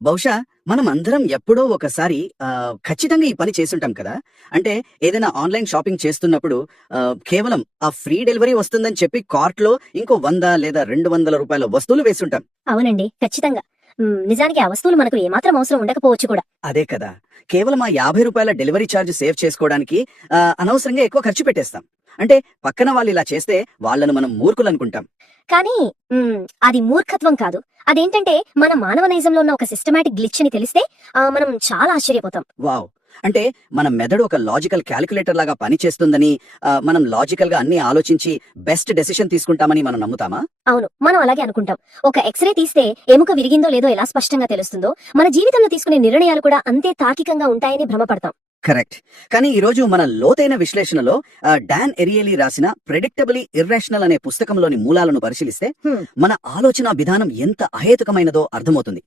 బహుశా మనం అందరం ఎప్పుడో ఒకసారి ఖచ్చితంగా ఈ పని చేసుంటాం కదా! అంటే ఏదైనా ఆన్‌లైన్ షాపింగ్ చేస్తున్నప్పుడు కేవలం ఆ ఫ్రీ డెలివరీ వస్తుందని చెప్పి కార్ట్‌లో ఇంకో 100 లేదా రూ. 200 వస్తువులు వేసుంటాం. అవునండి. ఖచ్చితంగా. నిజానికి ఆ వస్తువులు మనకు ఏమాత్రం అవసరం ఉండకపోవచ్చు కూడా. అదే కదా! కేవలం ఆ రూ. 50 డెలివరీ చార్జ్ సేవ్ చేసుకోవడానికి అనవసరంగా ఎక్కువ ఖర్చు పెట్టేస్తాం. అంటే పక్కన వాళ్ళిలా చేస్తే వాళ్ళను మనం మూర్ఖులనుకుంటాం. కానీ అది మూర్ఖత్వం కాదు. అదేంటంటే మన మానవ నైజంలో ఉన్న ఒక సిస్టమాటిక్ గ్లిచ్ అని తెలిస్తే మనం చాలా ఆశ్చర్యపోతాం. వావ్! అంటే మన మెదడు ఒక లాజికల్ కాలిక్యులేటర్ లాగా పనిచేస్తుందని, మనం లాజికల్‌గా అన్నీ ఆలోచించి బెస్ట్ డెసిషన్ తీసుకుంటామని మనం నమ్ముతామా? అవును. మనం అలాగే అనుకుంటాం. ఒక ఎక్స్‌రే తీస్తే ఎముక విరిగిందో లేదో ఎలా స్పష్టంగా తెలుస్తుందో, మన జీవితంలో తీసుకునే నిర్ణయాలు కూడా అంతే తార్కికంగా ఉంటాయని భ్రమపడతాం. కరెక్ట్. కానీ ఈరోజు మన లోతైన విశ్లేషణలో డాన్ ఎరియలీ రాసిన 'ప్రెడిక్టబులీ ఇర్రేషనల్' అనే పుస్తకంలోని మూలాలను పరిశీలిస్తే హ్మ్. మన ఆలోచన విధానం ఎంత అహేతుకమైనదో అర్థమవుతుంది.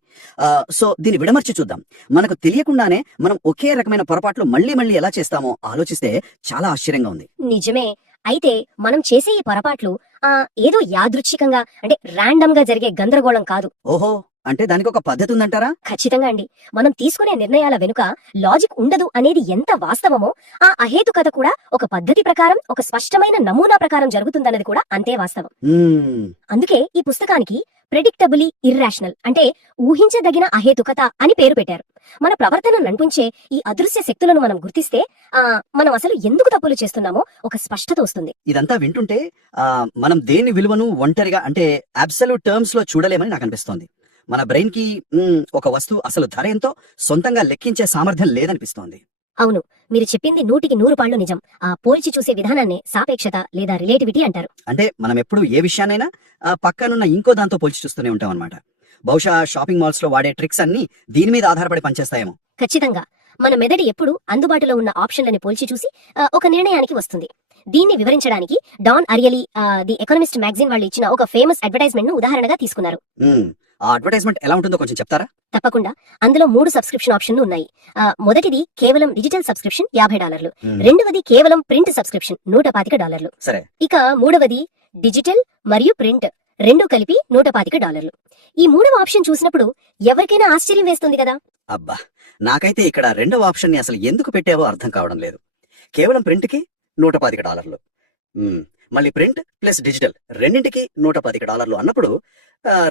సో దీన్ని విడమర్చి చూద్దాం. మనకు తెలియకుండానే మనం ఒకే రకమైన పొరపాట్లు మళ్ళీ మళ్ళీ ఎలా చేస్తామో ఆలోచిస్తే చాలా ఆశ్చర్యంగా ఉంది. నిజమే. అయితే మనం చేసే ఈ పొరపాట్లు ఏదో యాదృచ్ఛికంగా అంటే ర్యాండమ్‌గా జరిగే గందరగోళం కాదు. ఓహో! అంటే దానికొక పద్ధతి ఉందంటారా? ఖచ్చితంగా అండి. మనం తీసుకునే నిర్ణయాల వెనుక లాజిక్ ఉండదు అనేది ఎంత వాస్తవమో, ఆ అహేతుకత కూడా ఒక పద్ధతి ప్రకారం, ఒక స్పష్టమైన నమూనా ప్రకారం జరుగుతుందన్నది కూడా అంతే వాస్తవం. హ్మ్. అందుకే ఈ పుస్తకానికి ప్రెడిక్టబులీ ఇర్రాషనల్ అంటే ఊహించదగిన అహేతుకత అని పేరు పెట్టారు. మన ప్రవర్తన నడిపించే ఈ అదృశ్య శక్తులను మనం గుర్తిస్తే మనం అసలు ఎందుకు తప్పులు చేస్తున్నామో ఒక స్పష్టత వస్తుంది. ఇదంతా వింటుంటే మనం దేని విలువను ఒంటరిగా అంటే అబ్సల్యూట్ టర్మ్స్ లో చూడలేమని నాకు అనిపిస్తోంది. మన బ్రెయిన్ కి ఒక వస్తువు అసలు ధర ఎంతో సొంతంగా లెక్కించే సామర్థ్యం లేదనిపిస్తోంది. అవును. మీరు చెప్పింది 100% నిజం. పోల్చి చూసే విధానాన్నే సాపేక్షత లేదా రిలేటివిటీ అంటారు. అంటే మనం ఎప్పుడు ఏ విషయాన్నైనా పక్కనున్న ఇంకో దాంతో పోల్చి చూస్తూనే ఉంటాం అనమాట. బహుశా షాపింగ్ మాల్స్ లో వాడే ట్రిక్స్ అన్ని దీని మీద ఆధారపడి పనిచేస్తాయేమో. ఖచ్చితంగా. మన మెదడు ఎప్పుడు అందుబాటులో ఉన్న ఆప్షన్లని పోల్చి చూసి ఒక నిర్ణయానికి వస్తుంది. దీన్ని వివరించడానికి డాన్ అరియలీ ది ఎకనామిస్ట్ మ్యాగజైన్ వాళ్ళు ఇచ్చిన ఒక ఫేమస్ అడ్వర్టైజ్మెంట్ ను ఉదాహరణగా తీసుకున్నారు. ఆ అడ్వర్టైజ్మెంట్ ఎలా ఉంటుందో కొంచెం చెప్తారా? తప్పకుండా. అందులో 3 సబ్స్క్రిప్షన్ ఆప్షన్లు ఉన్నాయి. మొదటిది కేవలం డిజిటల్ సబ్స్క్రిప్షన్ $50. రెండవది కేవలం ప్రింట్ సబ్స్క్రిప్షన్ $125. సరే. ఇక మూడవది డిజిటల్ మరియు ప్రింట్ రెండు కలిపి $125. ఈ మూడవ ఆప్షన్ చూసినప్పుడు ఎవరికైనా ఆశ్చర్యం వేస్తుంది కదా. అబ్బా, నాకైతే ఇక్కడ రెండవ ఆప్షన్ ని అసలు ఎందుకు పెట్టావో అర్థం కావడం లేదు. కేవలం ప్రింట్ కి $125, మళ్ళీ ప్రింట్ ప్లస్ డిజిటల్ రెండింటికి $125 అన్నప్పుడు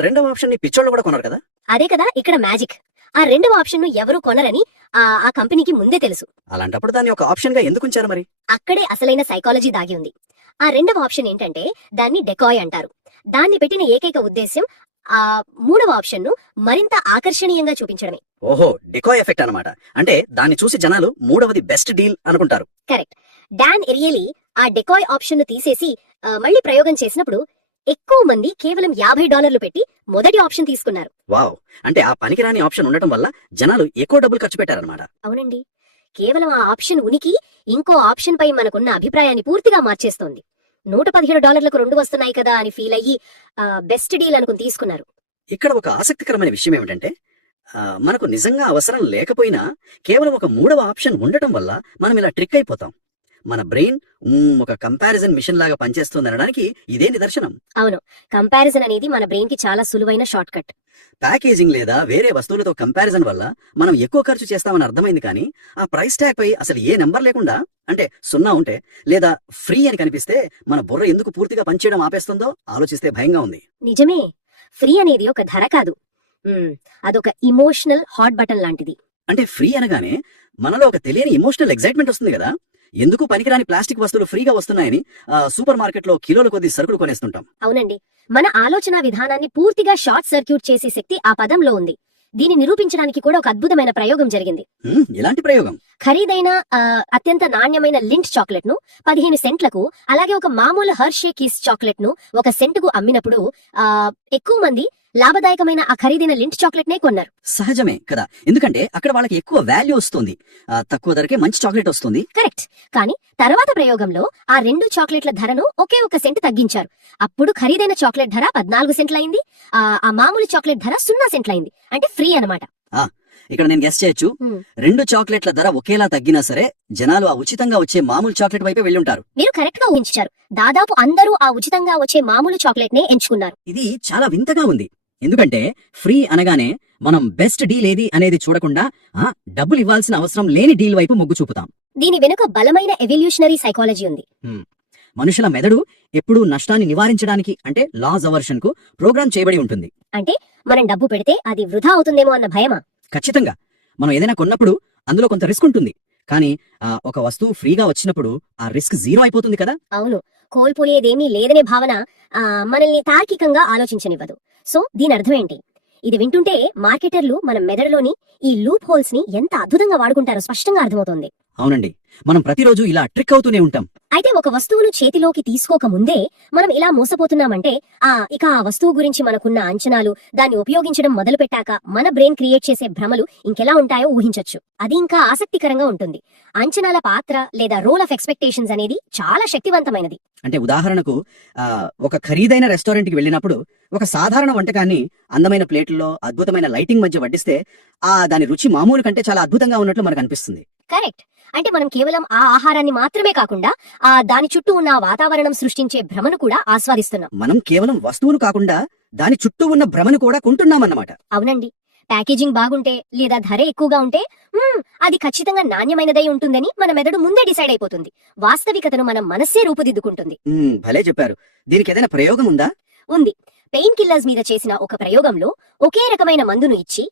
రెండవ ఆప్షన్ ని పిచ్చోళ్ళు కూడా కొనరు కదా. అదే కదా ఇక్కడ మ్యాజిక్. ఆ రెండవ ఆప్షన్ ను ఎవరు కొనరని ఆ కంపెనీకి ముందే తెలుసు. అలాంటప్పుడు దాన్ని ఒక ఆప్షన్ గా ఎందుకు ఉంచారు మరి? అక్కడే అసలైన సైకాలజీ దాగి ఉంది. ఆ రెండవ ఆప్షన్ ఏంటంటే దాన్ని డెకాయ్ అంటారు. దాన్ని పెట్టిన ఏకైక ఉద్దేశ్యం ఆ మూడవ ఆప్షన్ ను మరింత ఆకర్షణీయంగా చూపించడమే. ఓహో, డికాయ్ ఎఫెక్ట్ అన్నమాట. అంటే దాన్ని చూసి జనాలు మూడవది బెస్ట్ డీల్ అనుకుంటారు. కరెక్ట్. డాన్ ఎరియలీ ఆ డెకాయ్ ఆప్షన్ ను తీసేసి మళ్ళీ ప్రయోగం చేసినప్పుడు ఎక్కువ మంది కేవలం $50 పెట్టి మొదటి ఆప్షన్ తీసుకున్నారు. వావ్! అంటే ఆ పనికిరాని ఆప్షన్ ఉండటం వల్ల జనాలు ఎక్కువ డబ్బులు ఖర్చు పెట్టారన్నమాట. అవునండి. కేవలం ఆ ఆప్షన్ ఉనికి ఇంకో ఆప్షన్ పై మనకున్న అభిప్రాయాన్ని పూర్తిగా మార్చేస్తోంది. $117కు 2 వస్తున్నాయి కదా అని ఫీల్ అయ్యి బెస్ట్ డీల్ అనుకుని తీసుకున్నారు. ఇక్కడ ఒక ఆసక్తికరమైన విషయం ఏమిటంటే మనకు నిజంగా అవసరం లేకపోయినా కేవలం ఒక మూడవ ఆప్షన్ ఉండటం వల్ల మనం ఇలా ట్రిక్ అయిపోతాం. మన బ్రెయిన్ ఒక కంపారిజన్ మిషన్ లాగా పనిచేస్తుందనడానికి ఇదే నిదర్శనం. అవును. కంపారిజన్ అనేది మన బ్రెయిన్ కి చాలా సులువైన షార్ట్ కట్. ప్యాకేజింగ్ లేదా వేరే వస్తువులతో కంపారిజన్ వల్ల మనం ఎక్కువ ఖర్చు చేస్తామని అర్థమైంది, కానీ ఆ ప్రైస్ ట్యాగ్ పై అసలు ఏ నెంబర్ లేకుండా, అంటే 0 ఉంటే లేదా ఫ్రీ అని కనిపిస్తే మన బుర్ర ఎందుకు పూర్తిగా పనిచేయడం ఆపేస్తుందో ఆలోచిస్తే భయంగా ఉంది. నిజమే. ఫ్రీ అనేది ఒక ధర కాదు, అదొక ఇమోషనల్ హాట్ బటన్ లాంటిది. అంటే ఫ్రీ అనగానే మనలో ఒక తెలియని ఎమోషనల్ ఎక్సైట్మెంట్ వస్తుంది కదా. ఎందుకు పనికిరాని ప్లాస్టిక్ వస్తువులు ఫ్రీగా వస్తున్నాయని సూపర్ మార్కెట్ లో కిలోల కొద్ది సరుకులు కొనేస్తుంటాం. అవునండి. మన ఆలోచన విధానాన్ని పూర్తిగా షార్ట్ సర్క్యూట్ చేసే శక్తి ఆ పదంలో ఉంది. దీన్ని నిరూపించడానికి కూడా ఒక అద్భుతమైన ప్రయోగం జరిగింది. ఎలాంటి ప్రయోగం? ఖరీదైన అత్యంత నాణ్యమైన లింట్ చాక్లెట్ ను 15 సెంట్లకు, అలాగే ఒక మామూలు హర్షే కిస్ చాక్లెట్ ను 1 సెంటుకు అమ్మినప్పుడు ఎక్కువ మంది లాభదాయకమైన ఆ ఖరీదైన లింట్ చాక్లెట్ నే కొన్నారు. సహజమే కదా, ఎందుకంటే అక్కడ వాళ్ళకి ఎక్కువ వాల్యూ వస్తుంది, తక్కువ ధరకే మంచి చాక్లెట్ వస్తుంది. కరెక్ట్. కానీ తర్వాత ప్రయోగంలో ఆ 2 చాక్లెట్ల ధరను ఒకే 1 సెంట్ తగ్గించారు. అప్పుడు ఖరీదైన చాక్లెట్ ధర 14 సెంట్లయింది, ఆ మామూలు చాక్లెట్ ధర 0 సెంట్లయింది. అంటే ఫ్రీ అన్నమాట. ఇక్కడ నేను గెస్ చేయొచ్చు, 2 చాక్లెట్ల ధర ఒకేలా తగ్గినా సరే జనాలు ఆ ఉచితంగా వచ్చే మామూలు చాక్లెట్ వైపే వెళ్ళుంటారు. మీరు కరెక్ట్ గా ఊహించారు. దాదాపు అందరూ ఆ ఉచితంగా వచ్చే మామూలు చాక్లెట్ నే ఎంచుకున్నారు. ఇది చాలా వింతగా ఉంది. ఎందుకంటే ఫ్రీ అనగానే మనం బెస్ట్ డీల్ ఏది అనేది చూడకుండా డబ్బులు ఇవ్వాల్సిన అవసరం లేని డీల్ వైపు మొగ్గు చూపుతాం. దీని వెనుక బలమైన ఎవల్యూషనరీ సైకాలజీ ఉంది. మనుషుల మెదడు ఎప్పుడూ నష్టాన్ని నివారించడానికి అంటే లాస్ అవర్షన్ కు ప్రోగ్రామ్ చేయబడి ఉంటుంది. అంటే మనం డబ్బు పెడితే అది వృధా అవుతుందేమో అన్న భయమా? ఖచ్చితంగా. మనం ఏదైనా కొన్నప్పుడు అందులో కొంత రిస్క్ ఉంటుంది, కానీ ఒక వస్తువు ఫ్రీగా వచ్చినప్పుడు ఆ రిస్క్ జీరో అయిపోతుంది కదా. అవును, కోల్పోయేదేమీ లేదనే భావన మనల్ని తార్కికంగా ఆలోచించనివ్వదు. సో దీని అర్థం ఏంటి? ఇది వింటుంటే మార్కెటర్లు మన మెదడులోని ఈ లూప్ హోల్స్ ని ఎంత అద్భుతంగా వాడుకుంటారో స్పష్టంగా అర్థమవుతుంది. అవునండి, మనం ప్రతిరోజు ఇలా ట్రిక్ అవుతూనే ఉంటాం. అయితే ఒక వస్తువును చేతిలోకి తీసుకోక ముందే మనం ఇలా మోసపోతున్నామంటే ఇక ఆ వస్తువు గురించి మనకున్న అంచనాలు, దాన్ని ఉపయోగించడం మొదలు పెట్టాక మన బ్రెయిన్ క్రియేట్ చేసే భ్రమలు ఇంకెలా ఉంటాయో ఊహించొచ్చు. అది ఇంకా ఆసక్తికరంగా ఉంటుంది. అంచనాల పాత్ర లేదా రోల్ ఆఫ్ ఎక్స్పెక్టేషన్స్ అనేది చాలా శక్తివంతమైనది. అంటే ఉదాహరణకు ఒక ఖరీదైన రెస్టారెంట్ కి వెళ్ళినప్పుడు ఒక సాధారణ వంటకాన్ని అందమైన ప్లేట్లలో అద్భుతమైన లైటింగ్ మధ్య వడ్డిస్తే దాని రుచి మామూలు కంటే చాలా అద్భుతంగా ఉన్నట్లు మనకు అనిపిస్తుంది. కరెక్ట్. అంటే మనం కేవలం ఆ ఆహారాన్ని మాత్రమే కాకుండా దాని చుట్టూ ఉన్న వాతావరణం సృష్టించే భ్రమను కూడా ఆస్వాదిస్తున్నాం. మనం కేవలం వస్తువును కాకుండా దాని చుట్టూ ఉన్న భ్రమను కూడా కొంటున్నామన్నమాట. అవునండి. ప్యాకేజింగ్ బాగుంటే లేదా ధర ఎక్కువగా ఉంటే అది ఖచ్చితంగా నాణ్యమైనదై ఉంటుందని మన మెదడు ముందే డిసైడ్ అయిపోతుంది. వాస్తవికతను మన మనస్సే రూపుదిద్దుకుంటుంది. భలే చెప్పారు. దీనికి ఏదైనా ప్రయోగం ఉందా? ఉంది. పెయిన్ కిల్లర్స్ మీద చేసిన ఒక ప్రయోగంలో ఒకే రకమైన మందును ఇచ్చి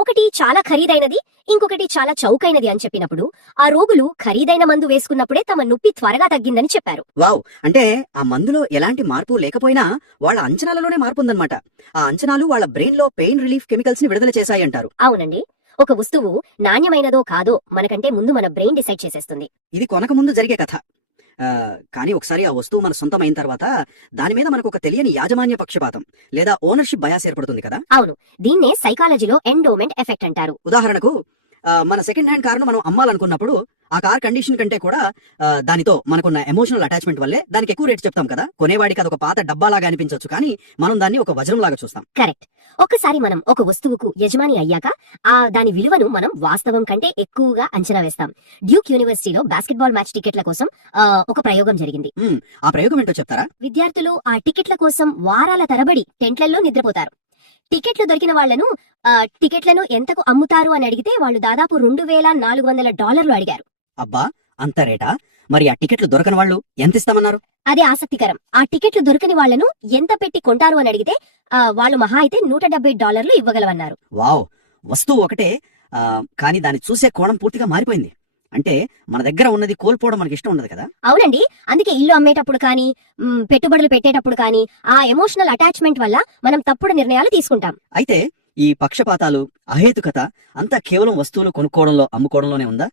ఒకటి చాలా ఖరీదైనది, ఇంకొకటి చాలా చౌకైనది అని చెప్పినప్పుడు ఆ రోగులు ఖరీదైన మందు వేసుకున్నప్పుడే తమ నొప్పి త్వరగా తగ్గిందని చెప్పారు. వావ్! అంటే ఆ మందులో ఎలాంటి మార్పు లేకపోయినా వాళ్ళ అంచనాలలోనే మార్పు ఉందన్నమాట. ఆ అంచనాలు వాళ్ళ బ్రెయిన్ లో పెయిన్ రిలీఫ్ కెమికల్స్ ని విడుదల చేశాయి అంటారు. అవునండి. ఒక వస్తువు నాణ్యమైనదో కాదో మనకంటే ముందు మన బ్రెయిన్ డిసైడ్ చేసేస్తుంది. ఇది కొనక ముందు జరిగే కథ. కానీ ఒకసారి ఆ వస్తువు మన సొంతం అయిన తర్వాత దాని మీద మనకు ఒక తెలియని యాజమాన్య పక్షపాతం లేదా ఓనర్షిప్ బయాస్ ఏర్పడుతుంది కదా. అవును, దీన్నే సైకాలజీలో ఎండోమెంట్ ఎఫెక్ట్ అంటారు. ఉదాహరణకు మన సెకండ్ హ్యాండ్ కారును మనం అమ్మాలనుకున్నప్పుడు ఆ కార్ కండిషన్ కంటే కూడా దానితో మనకున్న ఎమోషనల్ అటాచ్మెంట్ వల్లే దానికి ఎక్కువ రేట్ చెప్తాం కదా. కొనేవాడికి అదొక పాత డబ్బాలాగా అనిపించవచ్చు, కానీ మనం దాన్ని ఒక వజ్రం లాగా చూస్తాం. కరెక్ట్. ఒక్కసారి మనం ఒక వస్తువుకు యజమాని అయ్యాక దాని విలువను మనం వాస్తవం కంటే ఎక్కువగా అంచనా వేస్తాం. డ్యూక్ యూనివర్సిటీలో బాస్కెట్బాల్ మ్యాచ్ టికెట్ల కోసం ఒక ప్రయోగం జరిగింది. ఆ ప్రయోగం ఏంటో చెప్తారా? విద్యార్థులు ఆ టికెట్ల కోసం వారాల తరబడి టెంట్లలో నిద్రపోతారు. టికెట్లు దొరికిన వాళ్లను టికెట్లను ఎంతకు అమ్ముతారు అని అడిగితే వాళ్ళు దాదాపు $2,400 అడిగారు. అబ్బా, అంత రేటా? మరి ఆ టికెట్లు దొరకని వాళ్ళు ఎంత ఇస్తామన్నారు? అదే ఆసక్తికరం. ఆ టికెట్లు దొరకని వాళ్లను ఎంత పెట్టి కొంటారు అని అడిగితే వాళ్ళు మహా అయితే $170 ఇవ్వగలవన్నారు. వావ్! వస్తువు ఒకటే, కానీ దాన్ని చూసే కోణం పూర్తిగా మారిపోయింది. అంటే మన దగ్గర ఉన్నది కోల్పోవడం మనకి ఇష్టం ఉండదు కదా. అవునండి. అందుకే ఇల్లు అమ్మేటప్పుడు కానీ పెట్టుబడులు పెట్టేటప్పుడు కానీ ఆ ఎమోషనల్ అటాచ్మెంట్ వల్ల మనం తప్పుడు నిర్ణయాలు తీసుకుంటాం. అయితే ఈ పక్షపాతాలు, అహేతుకత అంతా కేవలం వస్తువులు కొనుక్కోవడంలో, అమ్ముకోవడంలోనే ఉందా,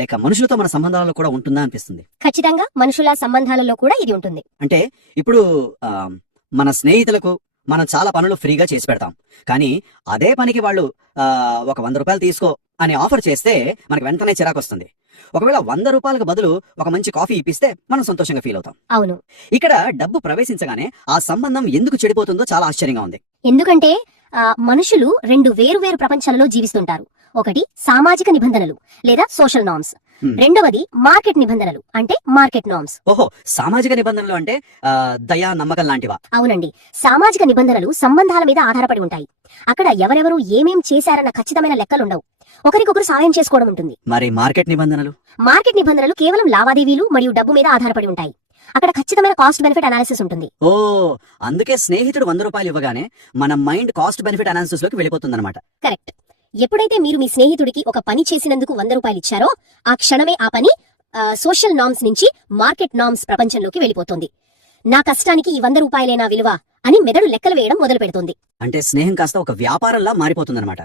లేక మనుషులతో మన సంబంధాలలో కూడా ఉంటుందా అనిపిస్తుంది. ఖచ్చితంగా మనుషుల సంబంధాలలో కూడా ఇది ఉంటుంది. అంటే ఇప్పుడు మన స్నేహితులకు మనం చాలా పనులు ఫ్రీగా చేసి పెడతాం, కానీ అదే పనికి వాళ్ళు ఒక $100 తీసుకో అని ఆఫర్ చేస్తే మనకు వెంటనే చిరాకు వస్తుంది. ఒకవేళ $100 బదులు ఒక మంచి కాఫీ ఇప్పిస్తే మనం సంతోషంగా ఫీల్ అవుతాం. అవును. ఇక్కడ డబ్బు ప్రవేశించగానే ఆ సంబంధం ఎందుకు చెడిపోతుందో చాలా ఆశ్చర్యంగా ఉంది. ఎందుకంటే మనుషులు రెండు వేరు ప్రపంచాలలో జీవిస్తుంటారు. ఒకటి సామాజిక నిబంధనలు లేదా సోషల్ నార్మ్స్, రెండవది మార్కెట్ నిబంధనలు అంటే మార్కెట్ నార్మ్స్. ఓహో, సామాజిక నిబంధనలు అంటే దయా, నమ్మకం లాంటివా? అవునండి. సామాజిక నిబంధనలు సంబంధాల మీద ఆధారపడి ఉంటాయి. అక్కడ ఎవరెవరు ఏమేం చేశారన్న ఖచ్చితమైన లెక్కలుండవు. ఒకరికొకరు సాయం చేసుకోవడం ఉంటుంది. మరి మార్కెట్ నిబంధనలు? మార్కెట్ నిబంధనలు కేవలం లావాదేవీలు మరియు డబ్బు మీద ఆధారపడి ఉంటాయి. అక్కడ ఖచ్చితమైన కాస్ట్ బెనిఫిట్ అనాలిసిస్ ఉంటుంది. ఓ, అందుకే స్నేహితుడు $100 ఇవ్వగానే మన మైండ్ కాస్ట్ బెనిఫిట్ అనాలిసిస్ లోకి వెళ్ళిపోతుందన్నమాట. కరెక్ట్. ఎప్పుడైతే మీరు మీ స్నేహితుడికి ఒక పని చేసినందుకు $100 ఇచ్చారో ఆ క్షణమే ఆ పని సోషల్ నార్మ్స్ నుంచి మార్కెట్ నార్మ్స్ ప్రపంచంలోకి వెళ్ళిపోతుంది. నా కష్టానికి ఈ $100 విలువ అని మెదడు లెక్కలు వేయడం మొదలు పెడుతుంది. అంటే స్నేహం కాస్త ఒక వ్యాపారంలా మారిపోతుందన్నమాట.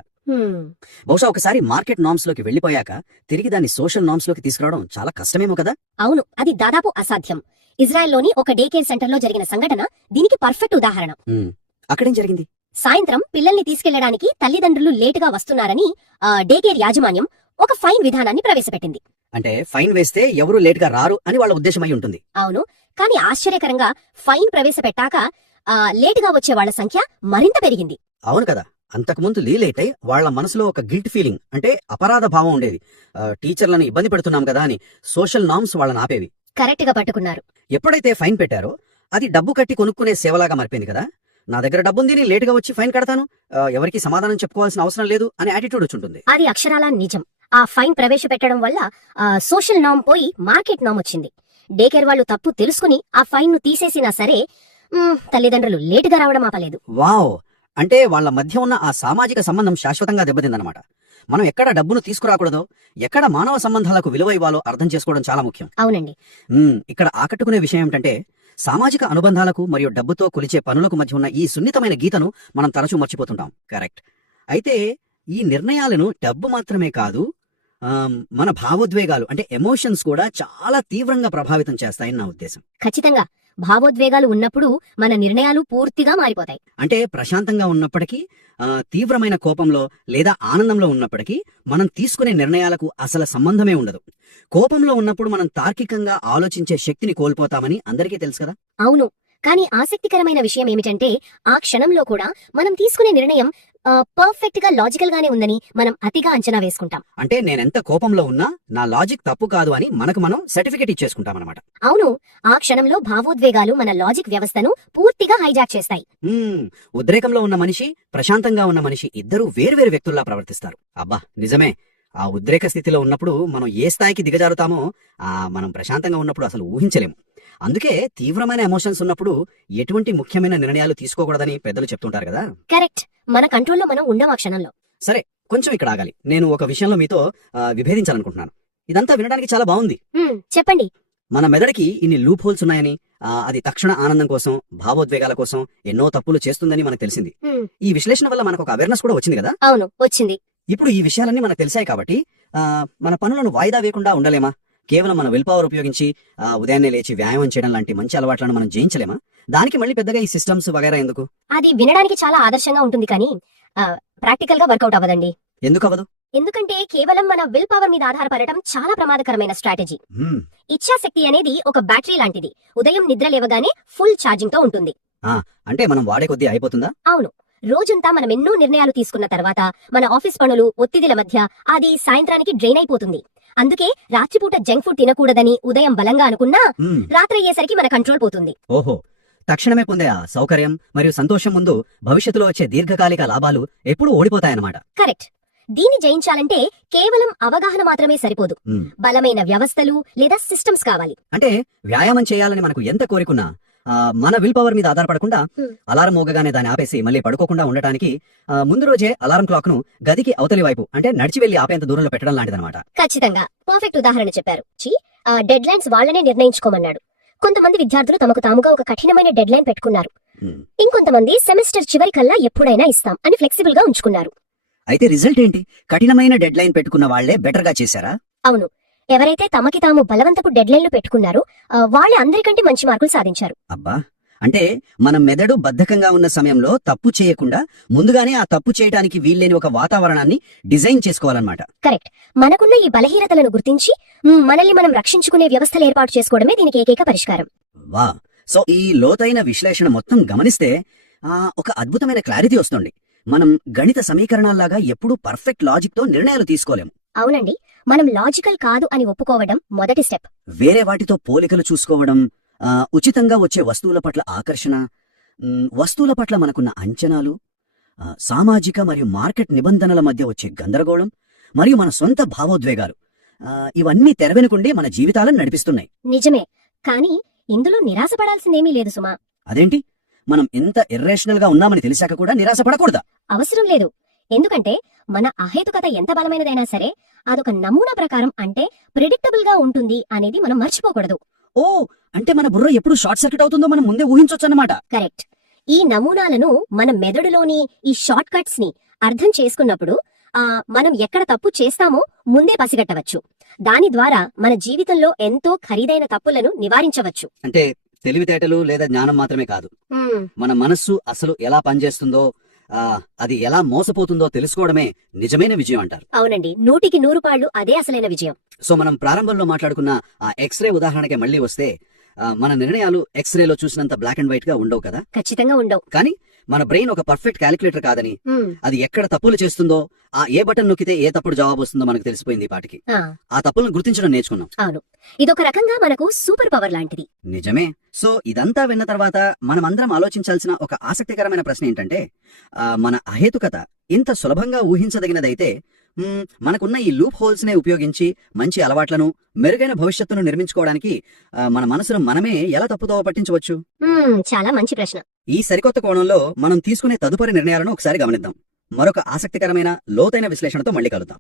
బహుశా ఒకసారి మార్కెట్ నార్మ్స్ లోకి వెళ్లిపోయాక తిరిగి దాన్ని సోషల్ నార్మ్స్ లోకి తీసుకురావడం చాలా కష్టమేమో కదా. అవును, అది దాదాపు అసాధ్యం. ఇజ్రాయెల్లోని ఒక డే కేర్ సెంటర్ లో జరిగిన సంఘటన దీనికి పర్ఫెక్ట్ ఉదాహరణ. అక్కడేం జరిగింది? సాయంత్రం పిల్లల్ని తీసుకెళ్లడానికి తల్లిదండ్రులు లేటుగా వస్తున్నారని డే కేర్ యాజమాన్యం ఒక ఫైన్ విధానాన్ని ప్రవేశపెట్టింది. అంటే ఫైన్ వేస్తే ఎవరు లేటుగా రారు అని వాళ్ళ ఉద్దేశమై ఉంటుంది. అవును, కానీ ఆశ్చర్యకరంగా ఫైన్ ప్రవేశపెట్టాక లేటుగా వచ్చే వాళ్ల సంఖ్య మరింత పెరిగింది. అవును కదా. అంతకుముందు లేట్ అయి వాళ్ల మనసులో ఒక గిల్ట్ ఫీలింగ్ అంటే అపరాధ భావం ఉండేది. టీచర్లను ఇబ్బంది పెడుతున్నాం కదా అని సోషల్ నార్మ్స్ వాళ్ళని ఆపేవి. కరెక్ట్ గా పట్టుకున్నారు. ఎప్పుడైతే ఫైన్ పెట్టారో అది డబ్బు కట్టి కొనుక్కునే సేవలాగా మారిపోయింది కదా. నా దగ్గర డబ్బుంది, నేను లేటుగా వచ్చి ఫైన్ కడతాను, ఎవరికి సమాధానం చెప్పుకోవాల్సిన అవసరం లేదు అనే యాటిట్యూడ్ వచ్చి ఉంటుంది. అది అక్షరాలా నిజం. ఆ ఫైన్ ప్రవేశపెట్టడం వల్ల సోషల్ నామ్ పోయి మార్కెట్ నామ్ వచ్చింది. డే కేర్ వాళ్ళు తప్పు తెలుసుకుని ఆ ఫైన్ ను తీసేసినా సరే తల్లిదండ్రులు లేటుగా రావడం ఆపలేదు. వావ్, అంటే వాళ్ళ మధ్య ఉన్న ఆ సామాజిక సంబంధం శాశ్వతంగా దెబ్బతిందన్నమాట. మనం ఎక్కడ డబ్బును తీసుకురాకూడదో, ఎక్కడ మానవ సంబంధాలకు విలువ ఇవ్వాలో అర్థం చేసుకోవడం చాలా ముఖ్యం. అవునండి. ఇక్కడ ఆకట్టుకునే విషయం ఏమిటంటే, సామాజిక అనుబంధాలకు మరియు డబ్బుతో కొలిచే పనులకు మధ్య ఉన్న ఈ సున్నితమైన గీతను మనం తరచూ మర్చిపోతుంటాం. కరెక్ట్. అయితే ఈ నిర్ణయాలను డబ్బు మాత్రమే కాదు, మన భావోద్వేగాలు అంటే ఎమోషన్స్ కూడా చాలా తీవ్రంగా ప్రభావితం చేస్తాయని నా ఉద్దేశం. ఖచ్చితంగా భావోద్వేగాలు ఉన్నప్పుడు మన నిర్ణయాలు పూర్తిగా మారిపోతాయి. అంటే ప్రశాంతంగా ఉన్నప్పటికీ, తీవ్రమైన కోపంలో లేదా ఆనందంలో ఉన్నప్పటికీ మనం తీసుకునే నిర్ణయాలకు అసలు సంబంధమే ఉండదు. కోపంలో ఉన్నప్పుడు మనం తార్కికంగా ఆలోచించే శక్తిని కోల్పోతామని అందరికీ తెలుసు కదా. అవును, కానీ ఆసక్తికరమైన విషయం ఏమిటంటే ఆ క్షణంలో కూడా మనం తీసుకునే నిర్ణయం పర్ఫెక్ట్ గా లాజికల్ గానే ఉందని మనం అతిగా అంచనా వేసుకుంటాం. అంటే నేనెంత కోపంలో ఉన్నా నా లాజిక్ తప్పు కాదు అని మనకు మనం సర్టిఫికెట్ ఇచ్చేసుకుంటాం అనమాట. అవును, ఆ క్షణంలో భావోద్వేగాలు మన లాజిక్ వ్యవస్థను పూర్తిగా హైజాక్ చేస్తాయి. ఉద్రేకంలో ఉన్న మనిషి, ప్రశాంతంగా ఉన్న మనిషి ఇద్దరు వేర్వేరు వ్యక్తుల్లా ప్రవర్తిస్తారు. అబ్బా నిజమే. ఆ ఉద్రేక స్థితిలో ఉన్నప్పుడు మనం ఏ స్థాయికి దిగజారుతామో మనం ప్రశాంతంగా ఉన్నప్పుడు అసలు ఊహించలేము. అందుకే తీవ్రమైన ఎమోషన్స్ ఉన్నప్పుడు ఎటువంటి ముఖ్యమైన నిర్ణయాలు తీసుకోకూడదని పెద్దలు చెప్తుంటారు కదా. కరెక్ట్. మన కంట్రోల్లో మనం ఉండం ఆ క్షణంలో. సరే, కొంచెం ఇక్కడ ఆగాలి. నేను ఒక విషయంలో మీతో విభేదించాలనుకుంటున్నాను. ఇదంతా వినడానికి చాలా బాగుంది. చెప్పండి. మన మెదడుకి ఇన్ని లూప్ హోల్స్ ఉన్నాయని, అది తక్షణ ఆనందం కోసం, భావోద్వేగాల కోసం ఎన్నో తప్పులు చేస్తుందని మనకు తెలిసింది. ఈ విశ్లేషణ వల్ల మనకు ఒక అవేర్నెస్ కూడా వచ్చింది కదా. అవును, వచ్చింది. ఇప్పుడు ఈ విషయాలన్నీ మనకు తెలిసాయి కాబట్టి మన పనులను వాయిదా వేయకుండా ఉండలేమా? కేవలం మన విల్ పవర్ ఉపయోగించి ఉదయాన్నే లేచి వ్యాయామం చేయడం లాంటి మంచి అలవాట్లను మనం జయించలేమా? దానికి మళ్ళీ పెద్దగా ఈ సిస్టమ్స్ వగైరా ఎందుకు? అది వినడానికి చాలా ఆదర్శంగా ఉంటుంది కానీ ప్రాక్టికల్ గా వర్కౌట్ అవ్వదండి. ఎందుకు అవ్వదు? ఎందుకంటే కేవలం మన విల్ పవర్ మీద ఆధారపడటం చాలా ప్రమాదకరమైన స్ట్రాటజీ. ఇచ్ఛాశక్తి అనేది ఒక బ్యాటరీ లాంటిది. ఉదయం నిద్ర లేవగానే ఫుల్ ఛార్జింగ్ తో ఉంటుంది. అంటే మనం వాడే కొద్దీ అయిపోతుందా? అవును. రోజంతా మనం ఎన్నో నిర్ణయాలు తీసుకున్న తర్వాత మన ఆఫీస్ పనులు, ఒత్తిడిల మధ్య అది సాయంత్రానికి డ్రైన్ అయిపోతుంది. అందుకే రాత్రిపూట జంక్ ఫుడ్ తినకూడదని ఉదయం బలంగా అనుకున్నా రాత్రి అయ్యేసరికి మన కంట్రోల్ పోతుంది. ఓహో, తక్షణమే పొందే ఆ సౌకర్యం మరియు సంతోషం ముందు భవిష్యత్తులో వచ్చే దీర్ఘకాలిక లాభాలు ఎప్పుడూ ఓడిపోతాయన్నమాట. కరెక్ట్. దీన్ని జయించాలంటే కేవలం అవగాహన మాత్రమే సరిపోదు. బలమైన వ్యవస్థలు లేదా సిస్టమ్స్ కావాలి. అంటే వ్యాయామం చేయాలని మనకు ఎంత కోరికున్నా మన విల్ పవర్ మీద ఆధారపడకుండా అలారం మోగగానే దాన్ని ఆపేసి మళ్ళీ పడుకోకుండా ఉండటానికి ముందు రోజే అలారం క్లాక్ ను గదికి అవతలి వైపు అంటే నడిచి వెళ్లి ఆపేంత దూరంలో పెట్టడం లాంటిదన్నమాట. ఖచ్చితంగా పర్ఫెక్ట్ ఉదాహరణ చెప్పారు. డెడ్ లైన్స్ వాళ్ళనే నిర్ణయించుకోమన్నాడు. కొంతమంది విద్యార్థులు తమకు తాముగా ఒక కఠినమైన డెడ్ లైన్ పెట్టుకున్నారు. ఇంకొంతమంది సెమిస్టర్ చివరి కల్లా ఎప్పుడైనా ఇస్తాం అని ఫ్లెక్సిబుల్ గా ఉంచుకున్నారు. అయితే రిజల్ట్ ఏంటి? కఠినమైన డెడ్ లైన్ పెట్టుకున్న వాళ్లే బెటర్ గా చేశారా? అవును. ఎవరైతే తమకి తాము బలవంతపు డెడ్ లైన్లు పెట్టుకున్నారో వాళ్ళే అందరికంటే మంచి మార్కులు సాధించారు. అబ్బా, అంటే మన మెదడు బద్ధకంగా ఉన్న సమయంలో తప్పు చేయకుండా ముందుగానే ఆ తప్పు చేయడానికి వీల్లేని ఒక వాతావరణాన్ని డిజైన్ చేసుకోవాలన్నమాట. కరెక్ట్. మనకున్న ఈ బలహీనతలను గుర్తించి మనల్ని మనం రక్షించుకునే వ్యవస్థలు ఏర్పాటు చేసుకోవడమే దీనికి ఏకైక పరిష్కారం. వా, సో ఈ లోతైన విశ్లేషణ మొత్తం గమనిస్తే ఒక అద్భుతమైన క్లారిటీ వస్తుంది. మనం గణిత సమీకరణాల్లాగా ఎప్పుడూ పర్ఫెక్ట్ లాజిక్ తో నిర్ణయాలు తీసుకోలేము. అవునండి, మనం లాజికల్ కాదు అని ఒప్పుకోవడం మొదటి స్టెప్. వేరే వాటితో పోలికలు చూసుకోవడం, ఉచితంగా వచ్చే వస్తువుల పట్ల ఆకర్షణ, వస్తువుల పట్ల మనకున్న అంచనాలు, సామాజిక మరియు మార్కెట్ నిబంధనల మధ్య వచ్చే గందరగోళం మరియు మన సొంత భావోద్వేగాలు, ఇవన్నీ తెరవెనుకుండి మన జీవితాలను నడిపిస్తున్నాయి. నిజమే, కానీ ఇందులో నిరాశపడాల్సిందేమీ లేదు సుమా. అదేంటి? మనం ఎంత ఇర్రేషనల్ గా ఉన్నామని తెలిసాక కూడా నిరాశపడకూడదా? అవసరం లేదు. ఎందుకంటే మన అహేతుకత ఎంత బలమైనదైనా సరే అదొక నమూనా ప్రకారం అంటే ప్రెడిక్టబుల్ గా ఉంటుంది అనేది మనం మర్చిపోకూడదు. ఓ, అంటే మన బుర్ర ఎప్పుడు షార్ట్ సర్క్యూట్ అవుతుందో మనం ముందే ఊహించొచ్చు అన్నమాట. కరెక్ట్. ఈ నమూనాలను మన మెదడులోని ఈ షార్ట్ కట్స్ ని అర్థం చేసుకున్నప్పుడు మనం ఎక్కడ తప్పు చేస్తామో ముందే పసిగట్టవచ్చు. దాని ద్వారా మన జీవితంలో ఎంతో ఖరీదైన తప్పులను నివారించవచ్చు. అంటే తెలివితేటలు లేదా జ్ఞానం మాత్రమే కాదు, మన మనస్సు అసలు ఎలా పనిచేస్తుందో, అది ఎలా మోసపోతుందో తెలుసుకోవడమే నిజమైన విజయం అంటారు. అవునండి, 100కి 100 పాళ్ళు అదే అసలైన విజయం. సో మనం ప్రారంభంలో మాట్లాడుకున్న ఆ ఎక్స్రే ఉదాహరణకే మళ్ళీ వస్తే, మన నిర్ణయాలు ఎక్స్రేలో చూసినంత బ్లాక్ అండ్ వైట్ గా ఉండవు కదా. ఖచ్చితంగా ఉండవు. కానీ మన బ్రెయిన్ ఒక పర్ఫెక్ట్ క్యాలిక్యులేటర్ కాదని, హ్మ్. అది ఎక్కడ తప్పులు చేస్తుందో, ఆ ఏ బటన్ నొక్కితే ఏ తప్పుడు జవాబు వస్తుందో మనకు తెలిసిపోయింది ఈ పాటికి. ఆ, ఆ తప్పులను గుర్తించడం నేర్చుకున్నాం. అవును. ఇదొక రకంగా మనకు సూపర్ పవర్ లాంటిది. నిజమే. సో ఇదంతా విన్న తర్వాత మనమందరం ఆలోచించాల్సిన ఒక ఆసక్తికరమైన ప్రశ్న ఏంటంటే, మన అహేతుకత ఇంత సులభంగా ఊహించదగినదైతే మనకున్న ఈ లూప్ హోల్స్ నే ఉపయోగించి మంచి అలవాట్లను, మెరుగైన భవిష్యత్తును నిర్మించుకోవడానికి మన మనసును మనమే ఎలా తప్పుదోవ పట్టించవచ్చు? చాలా మంచి ప్రశ్న. ఈ సరికొత్త కోణంలో మనం తీసుకునే తదుపరి నిర్ణయాలను ఒకసారి గమనిద్దాం. మరొక ఆసక్తికరమైన లోతైన విశ్లేషణతో మళ్ళీ కలుద్దాం.